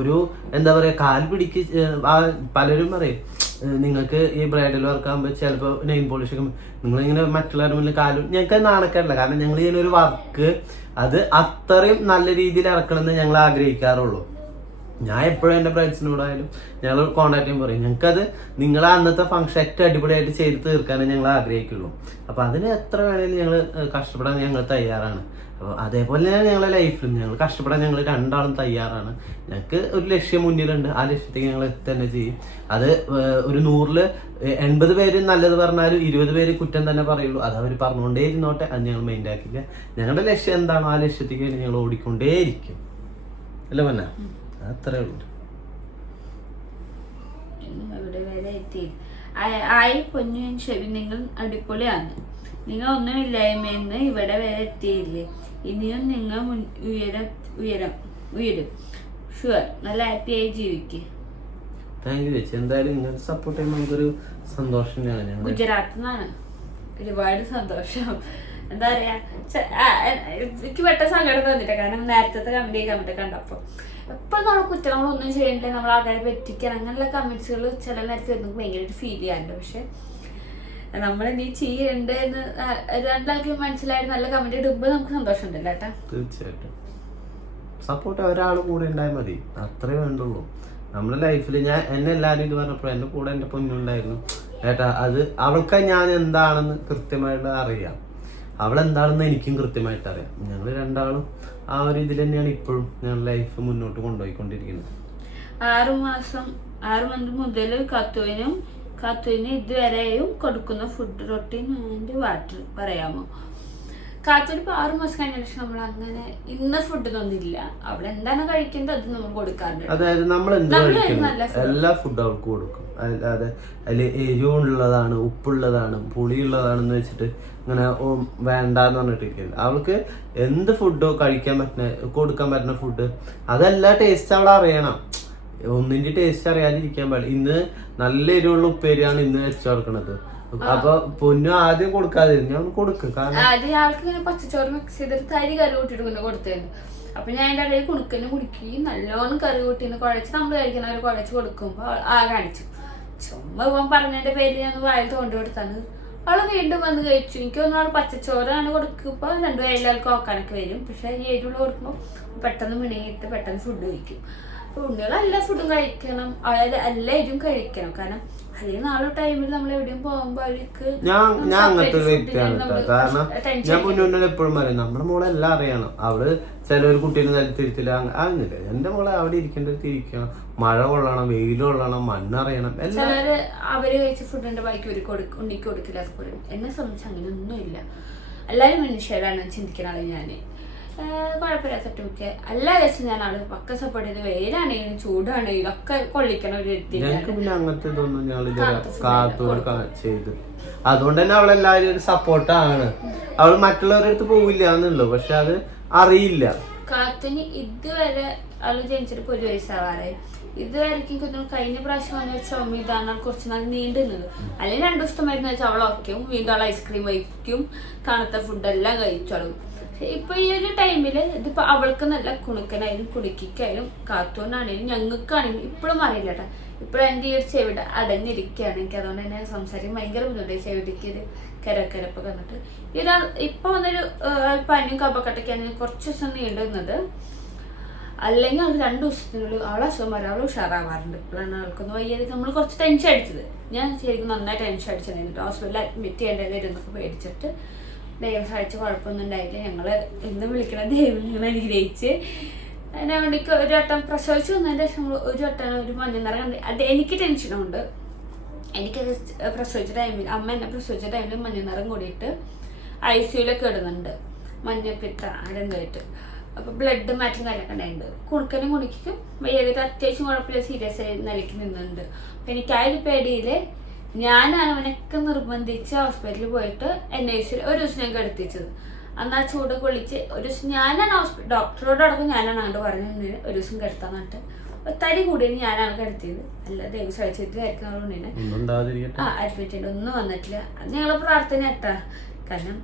ഒരു എന്താ പറയാ കാൽ പിടിക്ക്. പലരും പറയും നിങ്ങൾക്ക് ഈ ബ്രൈഡൽ വർക്ക് ആകുമ്പോൾ ചിലപ്പോൾ നെയിൽ പോളിഷ് ഒക്കെ നിങ്ങളിങ്ങനെ മറ്റുള്ളവരുടെ മുന്നിൽ കാലും, ഞങ്ങൾക്ക് നാണക്കേടില്ല. കാരണം ഞങ്ങൾ ചെയ്യുന്ന ഒരു വർക്ക് അത് അത്രയും നല്ല രീതിയിൽ ഇറക്കണമെന്ന് ഞങ്ങൾ ആഗ്രഹിക്കാറുള്ളൂ. ഞാൻ എപ്പോഴും എൻ്റെ ഫ്രണ്ട്സിനോടായാലും ഞങ്ങൾ കോൺടാക്ട് ചെയ്യുമ്പോൾ പറയും ഞങ്ങൾക്കത് നിങ്ങളെ അന്നത്തെ ഫംഗ്ഷൻ ഏറ്റവും അടിപൊളിയായിട്ട് ചെയ്ത് തീർക്കാനേ ഞങ്ങൾ ആഗ്രഹിക്കുള്ളൂ. അപ്പോൾ അതിന് എത്ര വേണേലും ഞങ്ങൾ കഷ്ടപ്പെടാൻ ഞങ്ങൾ തയ്യാറാണ്. അപ്പോൾ അതേപോലെ തന്നെ ഞങ്ങളുടെ ലൈഫിലും ഞങ്ങൾ കഷ്ടപ്പെടാൻ ഞങ്ങൾ 2 ആളും തയ്യാറാണ്. ഞങ്ങൾക്ക് ഒരു ലക്ഷ്യം മുന്നിലുണ്ട്, ആ ലക്ഷ്യത്തേക്ക് ഞങ്ങൾ തന്നെ ചെയ്യും. അത് ഒരു 100ൽ 80 പേര് നല്ലത് പറഞ്ഞാലും 20 പേര് കുറ്റം തന്നെ പറയുള്ളൂ. അത് അവർ പറഞ്ഞുകൊണ്ടേ ഇരുന്നോട്ടെ, അത് ഞങ്ങൾ മൈൻഡ് ആക്കില്ല. ഞങ്ങളുടെ ലക്ഷ്യം എന്താണോ ആ ലക്ഷ്യത്തേക്ക് വേണ്ടി ഞങ്ങൾ ഓടിക്കൊണ്ടേയിരിക്കും. അല്ല മന്ന അത്രേ ഉള്ളൂ. നിങ്ങൾ അടിപൊളിയാണ്. നിങ്ങൾ ഒന്നുമില്ലായ്മയെന്ന് ഇവിടെ വരെ എത്തിയില്ലേ. ഇനിയും നിങ്ങൾ ഉയരും. ഷുവർ, നല്ല ഹാപ്പിയായി ജീവിക്കും. താങ്ക് യു ചേച്ചി. എന്തായാലും നിങ്ങൾ സപ്പോർട്ട് ചെയ്യുമ്പോൾ നമുക്കൊരു സന്തോഷം തന്നെയാണ്. ഗുജറാത്തിൽ നിന്നാണ്, ഒരുപാട് സന്തോഷം. എന്താ പറയാ, എനിക്ക് പെട്ട സങ്കടം തോന്നിട്ട്. കാരണം നേരത്തെ കമന്റ് കണ്ടപ്പോ എപ്പോഴും നമ്മൾ കുറ്റങ്ങളൊന്നും ചെയ്യണ്ടേ, നമ്മൾ ആൾക്കാരെ പറ്റിക്കാൻ അങ്ങനെയുള്ള കമന്റ്സുകൾ ചില നേരത്തെ നമുക്ക് ഭയങ്കരമായിട്ട് ഫീൽ ചെയ്യാറുണ്ട്. പക്ഷെ നമ്മൾ നീ ചെയ്യണ്ടെന്ന് 2 ആൾക്ക് മനസ്സിലായിട്ട് നല്ല കമന്റ് ഇടുമ്പോൾ നമുക്ക് സന്തോഷം ഉണ്ടല്ലോ ഏട്ടാ. തീർച്ചയായിട്ടും സപ്പോർട്ട് ഒരാൾ കൂടെ ഉണ്ടായാൽ മതി, അത്രേ വേണ്ടുള്ളൂ നമ്മുടെ ലൈഫിൽ. എന്നെ എല്ലാവരും ഇത് പറഞ്ഞപ്പോൾ എൻ്റെ കൂടെ എൻ്റെ പൊന്നുണ്ടായിരുന്നു ഏട്ടാ. അത് അവൾക്ക് ഞാൻ എന്താണെന്ന് കൃത്യമായിട്ട് അറിയാം. അവളെന്താണെന്ന് എനിക്കും കൃത്യമായിട്ട് അറിയാം. ഞങ്ങൾ രണ്ടാളും ആ ഒരു ഇതിൽ തന്നെയാണ് ഇപ്പോഴും ഞങ്ങളുടെ ലൈഫ് മുന്നോട്ട് കൊണ്ടുപോയിക്കൊണ്ടിരിക്കുന്നത്. 6 മന്ത് മുതൽ കാത്തുവിന് ഇതുവരെയും കൊടുക്കുന്ന ഫുഡ് റൊട്ടീൻ ആൻഡ് വാട്ടർ പറയാമോ? കാത്തൂര് ഇപ്പൊ 6 മാസം കഴിഞ്ഞ ശേഷം നമ്മൾ അങ്ങനെ ഇന്ന ഫുഡ് ഒന്നുമില്ല. അവിടെ എന്താണ് കഴിക്കുന്നത് അത് നമ്മൾ കൊടുക്കാറുണ്ട്. അതായത് നമ്മൾ എന്ത് കഴിക്കുന്നത് എല്ലാ ഫുഡും അവൾക്ക് കൊടുക്കും. അല്ലാതെ അതിൽ എരിവുള്ളതാണ്, ഉപ്പുള്ളതാണ്, പുളിയുള്ളതാണെന്ന് വെച്ചിട്ട് ഇങ്ങനെ വേണ്ടാന്ന് പറഞ്ഞിട്ടിരിക്കുന്നത്. അവൾക്ക് എന്ത് ഫുഡോ കഴിക്കാൻ പറ്റുന്ന കൊടുക്കാൻ പറ്റുന്ന ഫുഡ് അതെല്ലാ ടേസ്റ്റ് അവൾ അറിയണം. ഒന്നിന്റെ ടേസ്റ്റ് അറിയാതിരിക്കാൻ പാടില്ല. ഇന്ന് നല്ല എരിവുള്ള ഉപ്പേരിയാണ് ഇന്ന് വെച്ചു കൊടുക്കണത്. അപ്പൊ പൊന്നു ആദ്യം കൊടുക്കാതെ ഞാൻ കൊടുക്കും. കാരണം ആദ്യം ആൾക്ക് ഇങ്ങനെ പച്ചച്ചോറ് മിക്സ് ചെയ്തിട്ട് തരി കറി കൂട്ടിട്ട് പിന്നെ കൊടുത്തേന്. അപ്പൊ ഞാൻ അതിന്റെ ഇടയിൽ കുണുക്കന്നെ കുടിക്കുകയും നല്ലോണം കറി കൂട്ടിന്ന് കുഴച്ച് നമ്മൾ കഴിക്കുന്നവർ കുഴച്ച് കൊടുക്കുമ്പോ ആ കാണിച്ചു. ചുമ്മാ ഇപ്പം പറഞ്ഞതിന്റെ പേര് ഞാൻ വായിൽ തോണ്ടി കൊടുത്താണ്. അവള് വീണ്ടും വന്ന് കഴിച്ചു. എനിക്ക് ഒന്നാൾ പച്ചച്ചോറാണ് കൊടുക്കുമ്പോ 2 വയലാൾക്ക് നോക്കാനൊക്കെ വരും. പക്ഷെ ഈ എരിവുള്ള കൊടുക്കുമ്പോ പെട്ടെന്ന് മിണിയിട്ട് പെട്ടെന്ന് ഫുഡ് കഴിക്കും. ഉണ്ണികൾ എല്ലാ ഫുഡും കഴിക്കണം, അതായത് എല്ലാ എരിവും കഴിക്കണം. കാരണം അല്ലെങ്കിൽ നാളെ ടൈമിൽ നമ്മൾ എവിടെയും പോകുമ്പോ അവർക്ക് ഞാൻ അങ്ങനത്തെ ഒരു വ്യക്തിയാണ് കേട്ടോ. കാരണം ഞാൻ മുന്നോട്ട് എപ്പോഴും പറയും നമ്മുടെ മോളെ എല്ലാം അറിയണം. അവള് ചിലൊരു കുട്ടീനെ നിലത്തിരുത്തില്ല അങ്ങനെയില്ല. എന്റെ മോളെ അവിടെ ഇരിക്കേണ്ടത് ഇരിക്കണം. മഴ കൊള്ളണം, വെയിൽ കൊള്ളണം, മണ്ണറിയണം. ചിലര് അവര് കഴിച്ച ഫുഡിന്റെ ബാക്കി ഉണ്ണിക്ക് കൊടുക്കില്ല. അതുപോലെ എന്നെ സംബന്ധിച്ച് അങ്ങനെ ഒന്നുമില്ല. എല്ലാരും മനുഷ്യരാണ് ചിന്തിക്കണ ആള് ഞാന്. കുഴപ്പമില്ലാത്തൊക്കെ എല്ലാ ദിവസവും ഞാൻ ആള് പക്ക സപ്പോർട്ട് ചെയ്ത് വെയിലാണെങ്കിലും ചൂടാണെങ്കിലും ഒക്കെ കൊള്ളിക്കണ ഒരു ഞങ്ങൾക്ക് പിന്നെ അങ്ങനത്തെ ഇതൊന്നും ഞങ്ങൾ ചെയ്തു. അതുകൊണ്ട് തന്നെ അവളെല്ലാവരും ഒരു സപ്പോർട്ടാണ്. അവൾ മറ്റുള്ളവരുടെ അടുത്ത് പോവില്ല എന്നുള്ളൂ, പക്ഷെ അത് അറിയില്ല. കാത്തിന് ഇതുവരെ അവള് ജനിച്ചിട്ട് 1 വയസ്സാവാറായി. ഇതുവരെക്കും കഴിഞ്ഞ പ്രാവശ്യം വന്ന ചുമ ഇതാണ് കുറച്ച് നാൾ നീണ്ടു നിന്നത്. അല്ലെങ്കിൽ 2 ദിവസത്തെ മരുന്ന് വെച്ചാൽ അവൾ വയ്ക്കും. വീണ്ടും അവൾ ഐസ്ക്രീം കഴിക്കും, തണുത്ത ഫുഡെല്ലാം കഴിച്ചോളും. ഇപ്പൊ ഈ ഒരു ടൈമില് ഇതിപ്പോ അവൾക്ക് നല്ല കുണുക്കനായാലും കുണുക്കിക്കായാലും കാത്തോണ്ടാണേലും ഞങ്ങൾക്കാണെങ്കിലും ഇപ്പോഴും അറിയില്ല കേട്ടോ. ഇപ്പോഴും എൻ്റെ ഈ ഒരു ചെവിട് അടഞ്ഞിരിക്കുകയാണ്. എനിക്ക് അതുകൊണ്ട് തന്നെ സംസാരിക്കാൻ ഭയങ്കര ബുദ്ധിമുട്ട്. ചെവിടിക്ക് ഇത് കരപ്പ് കണ്ടിട്ട് ഇപ്പൊ വന്നൊരു പനിയും കപക്കെട്ടൊക്കെയാണ് കുറച്ച് ദിവസം നീണ്ടുന്നത്. അല്ലെങ്കിൽ അവൾ 2 ദിവസത്തിനുള്ളിൽ അവളെ അസുഖം വരാം, അവൾ ഉഷാറാവാറുണ്ട്. ഇപ്പോഴാണ് അവൾക്കൊന്ന് വയ്യാതെ നമ്മൾ കുറച്ച് ടെൻഷൻ അടിച്ചത്. ഞാൻ ശരിക്കും നന്നായി ടെൻഷൻ അടിച്ചിട്ടുണ്ടായിരുന്നു. ഹോസ്പിറ്റലിൽ അഡ്മിറ്റ് ചെയ്യേണ്ടതായിരുന്നൊക്കെ പേടിച്ചിട്ട് ദൈവം സഹായിച്ച് കുഴപ്പമൊന്നും ഉണ്ടായില്ല. ഞങ്ങള് എന്ന് വിളിക്കണ ദൈവം ഞങ്ങൾ അനുഗ്രഹിച്ച് അതിനെ വേണ്ടിക്ക് ഒരു വട്ടം പ്രസവിച്ച് വന്നതിൻ്റെ ശേഷം ഒരു വട്ടം ഒരു മഞ്ഞ നിറം കണ്ട് അത് എനിക്ക് ടെൻഷനുണ്ട്. എനിക്കത് പ്രസവിച്ച ടൈമിൽ അമ്മ എന്നെ പ്രസവിച്ച ടൈമിൽ മഞ്ഞ നിറം കൂടിയിട്ട് ICUലൊക്കെ ഇടുന്നുണ്ട്, മഞ്ഞപ്പിത്ത ആരെന്തായിട്ട്. അപ്പോൾ ബ്ലഡ് മാറ്റം കാര്യമൊക്കെ ഉണ്ടായിട്ടുണ്ട്. കുണുക്കനും കുണിക്കും വയ്യാതെ അത്യാവശ്യം കുഴപ്പമില്ല, സീരിയസ് ആയി നിലയ്ക്ക് നിന്നുണ്ട്. അപ്പം എനിക്ക് ആ ഒരു പേടിയിൽ ഞാനാണ് അവനൊക്കെ നിർബന്ധിച്ച് ഹോസ്പിറ്റലിൽ പോയിട്ട് NICU ഒരു ദിവസം ഞാൻ കിടത്തിച്ചത്. അന്ന് ആ ചൂട് കൊള്ളിച്ച് ഒരു ദിവസം ഞാനാണ് ഡോക്ടറോട് അടക്കം ഞാനാണ് അങ്ങോട്ട് പറഞ്ഞത് ഒരു ദിവസം കിടത്താൻ നട്ട് തടി കൂടിയത് ഞാനാണ് കിടത്തിയത്. അല്ല ദൈവം സഹിച്ചിട്ടായിരിക്കും അഡ്മിറ്റ് ചെയ്ത് ഒന്നും വന്നിട്ടില്ല. അത് ഞങ്ങളെ പ്രാർത്ഥന കേട്ടാ. കാരണം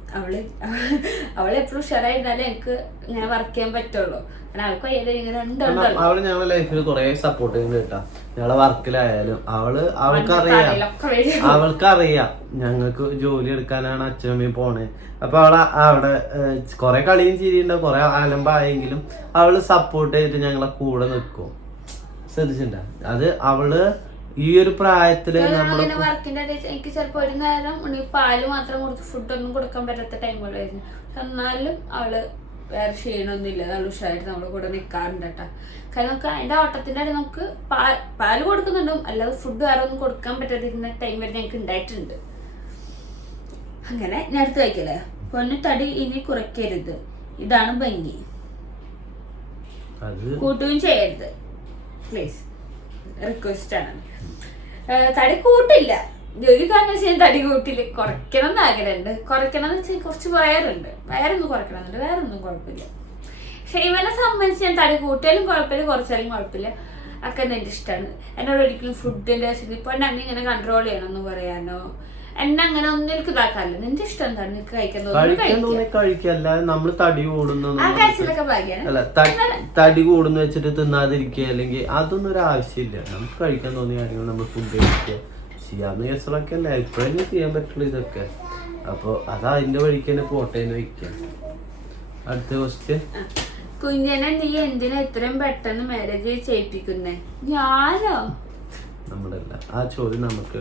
അവളെപ്പോഴും ഉഷാറായിരുന്നാലേ എനിക്ക് ഇങ്ങനെ വർക്ക് ചെയ്യാൻ പറ്റുള്ളൂ. കാരണം അവൾക്ക് അവള് ഞങ്ങളുടെ ലൈഫിൽ കുറെ സപ്പോർട്ട് ചെയ്യുന്നുണ്ട് കേട്ടാ. ഞങ്ങളെ വർക്കിലായാലും അവൾക്കറിയാം ഞങ്ങൾക്ക് ജോലി എടുക്കാനാണ് അച്ഛനമ്മയും പോണേ. അപ്പൊ അവിടെ കുറെ കളിയും ചിരിയുണ്ട്, കുറെ അലമ്പായെങ്കിലും അവള് സപ്പോർട്ട് ചെയ്തിട്ട് ഞങ്ങളെ കൂടെ നിൽക്കും. ശ്രദ്ധിച്ചിട്ടുണ്ടോ? അത് അവള് ഈ ഒരു പ്രായത്തില് വർക്കിന്റെ എനിക്ക് ചിലപ്പോ ഒരു നേരം പാല് മാത്രം കൊടുത്ത് ഫുഡൊന്നും കൊടുക്കാൻ പറ്റാത്ത ടൈമുകളായിരുന്നു. എന്നാലും അവള് വേറെ ക്ഷീണമൊന്നുമില്ല, നല്ല ഉഷാറായിട്ട് നമ്മുടെ കൂടെ നിൽക്കാറുണ്ട് കേട്ടോ. കാരണം നമുക്ക് അതിന്റെ ഓട്ടത്തിന്റെ ഇടയിൽ നമുക്ക് പാല് കൊടുക്കുന്നുണ്ടും അല്ലാതെ ഫുഡ് വേറെ ഒന്നും കൊടുക്കാൻ പറ്റാതിരുന്ന ടൈം വരെ ഞങ്ങൾക്ക് ഉണ്ടായിട്ടുണ്ട്. അങ്ങനെ ഞാൻ അടുത്ത് വയ്ക്കല്ലേ, പൊന്നു തടി ഇനി കുറയ്ക്കരുത്, ഇതാണ് ഭംഗി, കൂട്ടുകയും ചെയ്യരുത് പ്ലീസ്, റിക്വസ്റ്റ് ആണ്. തടി കൂട്ടില്ല, ഒരു കാരണം വെച്ചാൽ തടി കൂട്ടില്ല, കുറയ്ക്കണം എന്ന് ആഗ്രഹമുണ്ട്. കുറയ്ക്കണം എന്ന് വെച്ചാൽ കുറച്ച് വയറൊന്നും കുറയ്ക്കണം എന്നുണ്ട്, വേറെ ഒന്നും കുഴപ്പമില്ല. പക്ഷെ ഇവനെ സംബന്ധിച്ച് ഞാൻ തടി കൂട്ടിയാലും കുഴപ്പമില്ല, കുറച്ചാലും കുഴപ്പമില്ല, ഒക്കെ എന്നെ ഇഷ്ടമാണ്. എന്നോട് ഒരിക്കലും ഫുഡിന്റെ ഇപ്പൊ എന്നെ ഇങ്ങനെ കൺട്രോൾ ചെയ്യണമെന്ന് പറയാനോ എന്നെ അങ്ങനെ ഒന്നും എനിക്ക് ഇതാക്കാറില്ല. നിന്റെ ഇഷ്ടം എന്താണ്, നിനക്ക് കഴിക്കാൻ കഴിക്കല്ല. നമ്മള് തടി കൂടുന്ന ഭാഗ്യാണ്. തടി കൂടുന്ന വെച്ചിട്ട് തിന്നാതിരിക്കുക അല്ലെങ്കിൽ അതൊന്നും ഒരു ആവശ്യമില്ല. നമുക്ക് കഴിക്കാൻ തോന്നിയ കാര്യങ്ങൾ നമ്മൾ ഫുഡ് കഴിക്കുക ചെയ്യാവുന്ന കേസുകളൊക്കെ അല്ല ഇപ്പോഴേ ചെയ്യാൻ പറ്റുള്ളൂ ഇതൊക്കെ. അപ്പൊ അതാ അതിന്റെ വഴിക്ക് തന്നെ പോട്ടേന്ന് വയ്ക്കുക. അടുത്ത ക്വസ്റ്റ്യൻ, കുഞ്ഞനെ നീ എന്തിനാ ഇത്രയും പെട്ടെന്ന് മാരേജ് ചെയ്യിപ്പിക്കുന്നേ? ഞാനോ? നമ്മുടെ അല്ല. ആ ചോദ്യം നമുക്ക്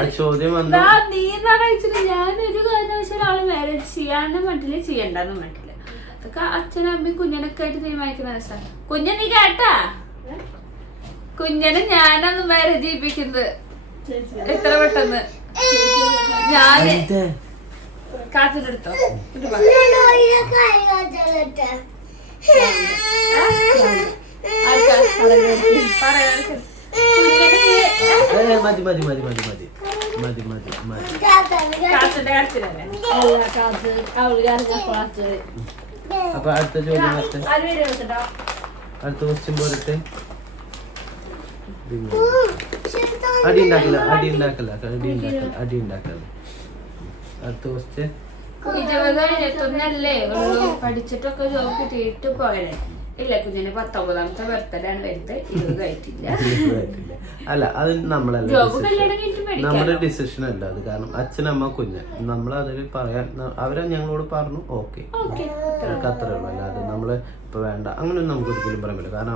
ആ ചോദ്യം വന്നു. നീ എന്നാണ് അയച്ചത്. ഞാനൊരു കാരണവശാലും ആള് മാരേജ് ചെയ്യാനും പറ്റില്ല, ചെയ്യണ്ടെന്നും പറ്റില്ല. അതൊക്കെ അച്ഛനും അമ്മയും കുഞ്ഞനൊക്കെ ആയിട്ട് തീരുമാനിക്കുന്ന രസമാണ്. കുഞ്ഞൻ നീ കേട്ടാ, കുഞ്ഞനെ ഞാനൊന്ന് മാരേജ് ചെയ്യിപ്പിക്കുന്നത് എത്ര പെട്ടെന്ന്. ഞാന് കാത്തിനെടുത്തോ മതി മതി മതി മതി മതി മതി മതി മതി. അപ്പൊ അടുത്ത ചോദ്യം അടുത്ത ക്വസ്റ്റ്യൻ പോലത്തെ അടി ഉണ്ടാക്കല അടി ഉണ്ടാക്കല അടി ഉണ്ടാക്കല അടി ഉണ്ടാക്കല. അടുത്ത ക്വസ്റ്റ്യൻ 20-21 ഉള്ളൂ. പഠിച്ചിട്ടൊക്കെ ജോബ് കിട്ടിയിട്ട് പോയതേ ഇല്ല. കുഞ്ഞിന് 19ാമത്തെ ബർത്ത്ഡേ ആണ് വരുന്നത്. 20 ആയിട്ടില്ല. അല്ല അത് നമ്മളല്ല, ജോബ് കല്യാണം കഴിഞ്ഞിട്ട് നമ്മുടെ ഡിസിഷൻ അല്ല അത്. കാരണം അച്ഛനമ്മ കുഞ്ഞ് നമ്മളതിൽ പറയാൻ അവരെ ഞങ്ങളോട് പറഞ്ഞു ഓക്കെ അത്രേ ഉള്ളൂ. അല്ലാതെ നമ്മള് ഇപ്പൊ വേണ്ട അങ്ങനെയൊന്നും നമുക്ക് ഒരിക്കലും പറയാൻ പറ്റില്ല. കാരണം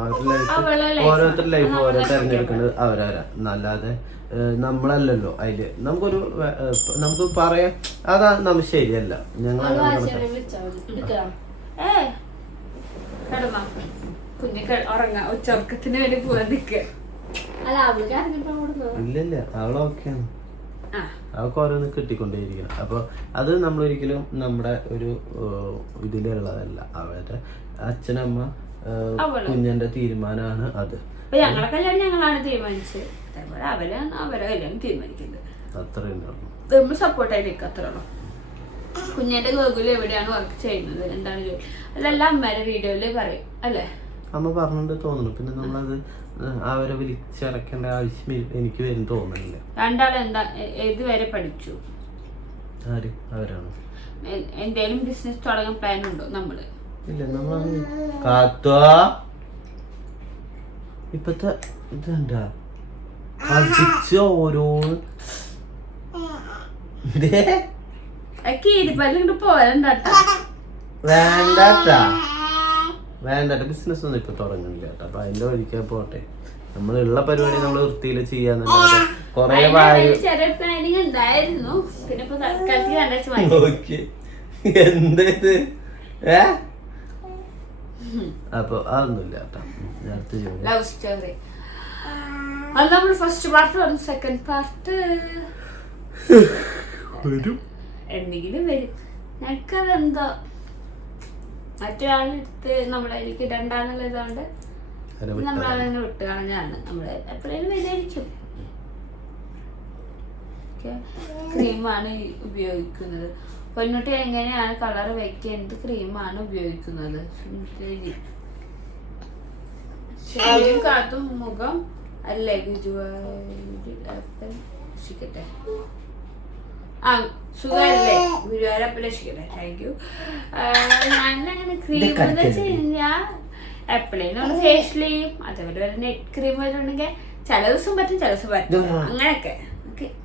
അവരുടെ ലൈഫ് ഓരോരുത്തരുടെ ലൈഫ് ഓരോ തെരഞ്ഞെടുക്കുന്നത് അവരാരാ. അല്ലാതെ നമ്മളല്ലല്ലോ അതില്. നമുക്ക് പറയാം അതാ നമുക്ക് ശരിയല്ല. ഞങ്ങൾ കുഞ്ഞ് ഉറങ്ങാ ഉച്ചർക്കത്തിന് വേണ്ടി പോവാൻ നിക്ക. ഇല്ലല്ല അവളൊക്കെയാണ്. അവൾക്ക് ഓരോന്ന് കിട്ടിക്കൊണ്ടേയിരിക്കണം. അപ്പൊ അത് നമ്മളൊരിക്കലും നമ്മുടെ ഒരു ഇതിലുള്ളതല്ല. അവരുടെ അച്ഛനമ്മ കുഞ്ഞിന്റെ തീരുമാനമാണ് അത്. ഞങ്ങളെ കല്യാണം ഞങ്ങളാണ് തീരുമാനിച്ചത്. അതേപോലെ അവരാണ് അവരെ കല്യാണം തീരുമാനിക്കുന്നത്. അത്രേ നമ്മൾ സപ്പോർട്ടായി നിൽക്കുക. അത്രേ ഉള്ളൂ. കുഞ്ഞിന്റെ ഗോകുൽ എവിടെയാണ് വർക്ക് ചെയ്യുന്നത്, എന്താണ് ജോലി, അതെല്ലാം അമ്മയുടെ വീഡിയോയില് പറയും അല്ലേ. അമ്മ പറഞ്ഞിട്ട് തോന്നുന്നു. പിന്നെ നമ്മളത് അവരെ വിളിച്ചിറക്കേണ്ട ആവശ്യം എനിക്ക് വരും തോന്നുന്നില്ല. രണ്ടാളും എന്താ ഏതുവരെ പഠിച്ചു? ആര് അവരാണ്? എന്തേലും ബിസിനസ് തുടങ്ങാൻ പ്ലാൻ ഉണ്ടോ? നമ്മള് ഇല്ല. നമ്മളത് കാത്തോ ഇപ്പത്തെ ഇതെന്താ പഠിച്ച ഓരോന്ന് വേണ്ട ബിസിനസ് ഒന്നും ഇപ്പൊ തുടങ്ങുന്നില്ല കേട്ടോ. അപ്പൊ അതിന്റെ വഴിക്കാൻ പോട്ടെ. നമ്മളുള്ള പരിപാടി നമ്മൾ വൃത്തിയില് ചെയ്യാന്നല്ലാതെ കൊറേ എന്തത് അപ്പൊ അതൊന്നുമില്ല കേട്ടോ. ലവ് സ്റ്റോറി അത് നമ്മൾ ഫസ്റ്റ് പാർട്ട് വരും. സെക്കൻഡ് പാർട്ട് എന്തെങ്കിലും വരും. ഞങ്ങൾക്കതെന്തോ മറ്റൊരാളെടുത്ത് നമ്മളതിലേക്ക് ഇടണ്ടാന്നുള്ളതുകൊണ്ട് നമ്മളതിനെ വിട്ട് കളഞ്ഞാണ്. നമ്മള് എപ്പോഴേലും വരായിരിക്കും. ക്രീമാണ് ഉപയോഗിക്കുന്നത്. പൊന്നോട്ടി എങ്ങനെയാണ് കളർ വെക്കുക? എന്ത് ക്രീമാണ് ഉപയോഗിക്കുന്നത്? ശരിയും കാത്തും മുഖം അല്ലേ രക്ഷിക്കട്ടെ. ആ സുഖല്ലേ ഗുരുവായൂരപ്പ രക്ഷിക്കട്ടെ. Thank you. ഞാനങ്ങനെ ക്രീം എന്ന് വെച്ച് കഴിഞ്ഞാൽ എപ്പോഴേലും ഫേഷ്യൽ ചെയ്യും. അതേപോലെ നെറ്റ് ക്രീം വരുന്നുണ്ടെങ്കിൽ ചില ദിവസം പറ്റും, ചില ദിവസം പറ്റും. അങ്ങനെയൊക്കെ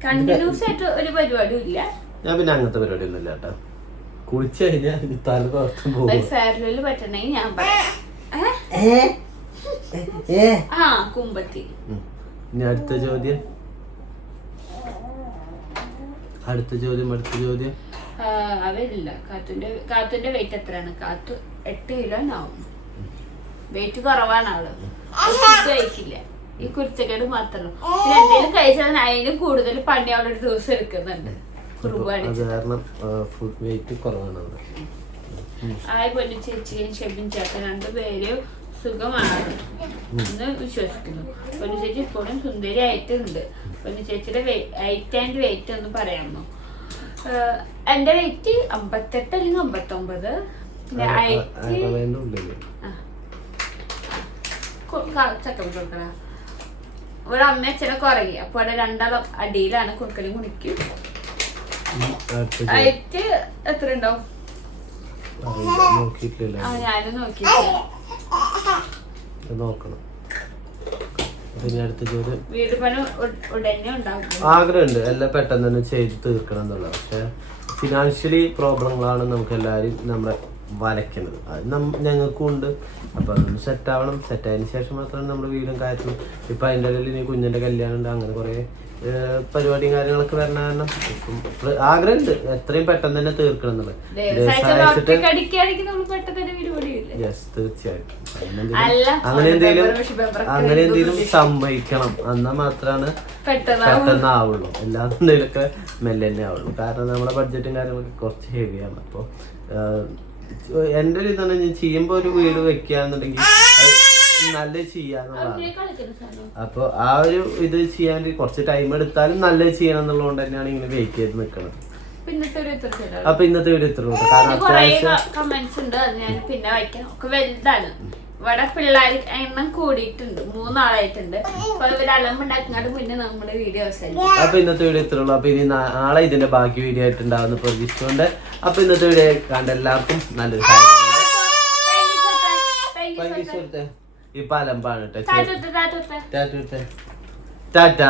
കണ്ടിന്യൂസ് ആയിട്ട് ഒരു പരിപാടിയും ഇല്ല. ഞാൻ പിന്നെ അങ്ങനത്തെ പരിപാടി ഒന്നും ഇല്ല കേട്ടോ. കുളിച്ചു കഴിഞ്ഞാൽ തല തോർത്തും പോകും. ഫെയർവെൽ പറ്റണമെങ്കിൽ ഞാൻ പറയാം. ആ കുമ്പത്തി. ഇനി അടുത്ത ചോദ്യം. അവരില്ല. കാത്തുന്റെ വെയിറ്റ് എത്രയാണ്? കാത്തു 8 കിലോ ആവും. വെയിറ്റ് കുറവാണ് ആള്. കഴിക്കില്ല. ഈ കുരുത്തക്കേട് മാത്രമല്ല. പിന്നെ എന്തെങ്കിലും കഴിച്ചാൽ അതിനും കൂടുതൽ പണി അവിടെ ഒരു ദിവസം എടുക്കുന്നുണ്ട്. ആയി പൊന്നു ചേച്ചിയും ഷെബിൻ ചേട്ടൻ 2 പേരും സുഖമാണ് എന്ന് വിശ്വസിക്കുന്നു. പൊന്നു ചേച്ചി ഇപ്പോഴും സുന്ദരി ആയിട്ടുണ്ട്. പൊന്നു ചേച്ചിയുടെ ഹൈറ്റ് ആൻഡ് വെയിറ്റ് ഒന്ന് പറയാമോ? എന്റെ വെയിറ്റ് 58 അല്ലെങ്കിൽ 59. ചക്കം കൊടുക്കണ ഇവിടെ അമ്മ അച്ഛനെ കുറങ്ങി. അപ്പൊ അവിടെ 2 അടിയിലാണ് കുറുക്കലും കുണിക്കും. ഹൈറ്റ് എത്ര ഉണ്ടാവും? ഞാനും നോക്കിയിട്ടില്ല. വീട് പണി ഉടനെ ഉണ്ടാവും. ആഗ്രഹമുണ്ട് എല്ലാം പെട്ടെന്ന് തന്നെ ചെയ്ത് തീർക്കണം എന്നുള്ളത്. പക്ഷെ ഫിനാൻഷ്യലി പ്രോബ്ലങ്ങളാണ് നമുക്ക് എല്ലാവരും നമ്മുടെ വരയ്ക്കുന്നത്. അത് ഞങ്ങൾക്കും ഉണ്ട്. അപ്പോൾ അതൊന്ന് സെറ്റാവണം. സെറ്റായതിനു ശേഷം മാത്രമാണ് നമ്മുടെ വീടും കാര്യങ്ങളും. ഇപ്പം അതിൻ്റെ ഇടയിൽ ഇനി കുഞ്ഞിൻ്റെ കല്യാണം ഉണ്ട്, അങ്ങനെ കുറേ പരിപാടിയും കാര്യങ്ങളൊക്കെ വരണ കാരണം ഇപ്പം ആഗ്രഹമുണ്ട് എത്രയും പെട്ടെന്ന് തന്നെ തീർക്കണം എന്നുള്ളത്. യെസ്, തീർച്ചയായിട്ടും അങ്ങനെ എന്തെങ്കിലും സംഭവിക്കണം എന്നാൽ മാത്രമാണ് പെട്ടെന്നാവുള്ളൂ. എല്ലാത്തിൻ്റെയിലൊക്കെ മെല്ലെ തന്നെ ആവുള്ളൂ. കാരണം നമ്മുടെ ബഡ്ജറ്റും കാര്യങ്ങളൊക്കെ കുറച്ച് ഹെവിയാണ്. അപ്പോൾ എൻ്റെ ഒരു ഇതാണ്, ഞാൻ ചെയ്യുമ്പോൾ ഒരു വീട് വെക്കുകയാണെന്നുണ്ടെങ്കിൽ നല്ലത് ചെയ്യാന്നുള്ളതാണ്. അപ്പോൾ ആ ഒരു ഇത് ചെയ്യാൻ വേണ്ടി കുറച്ച് ടൈം എടുത്താലും നല്ലത് ചെയ്യണം എന്നുള്ളതുകൊണ്ട് തന്നെയാണ് ഇങ്ങനെ വെയിറ്റ് ചെയ്ത് നിൽക്കുന്നത്. അപ്പൊ ഇന്നത്തെ വീഡിയോ ഇത്രയുള്ളൂ. കാരണം കമന്റ്സ് ഉണ്ട്, അത് ഞാൻ പിന്നെ വായിക്കാം. ഒക്കെ വലുതാണ്. ഇവിടെ പിള്ളേർ എണ്ണം കൂടിയിട്ടുണ്ട്, 3 ആളായിട്ടുണ്ട്. അപ്പൊ ഇവര് അലമ്പുണ്ടാക്കുന്നത് പിന്നെ നമ്മുടെ വീഡിയോ അവസാനിക്കും. അപ്പൊ ഇന്നത്തെ വീഡിയോ ഇത്രയുള്ളൂ. അപ്പൊ ഇനി നാളെ ഇതിന്റെ ബാക്കി വീഡിയോ ആയിട്ടുണ്ടാവുന്ന പ്രതീക്ഷിച്ചുകൊണ്ട് അപ്പൊ ഇന്നത്തെ വീഡിയോ കണ്ട എല്ലാവർക്കും നല്ലൊരു ഇപ്പൊ അലമ്പാണ് ടാറ്റാ.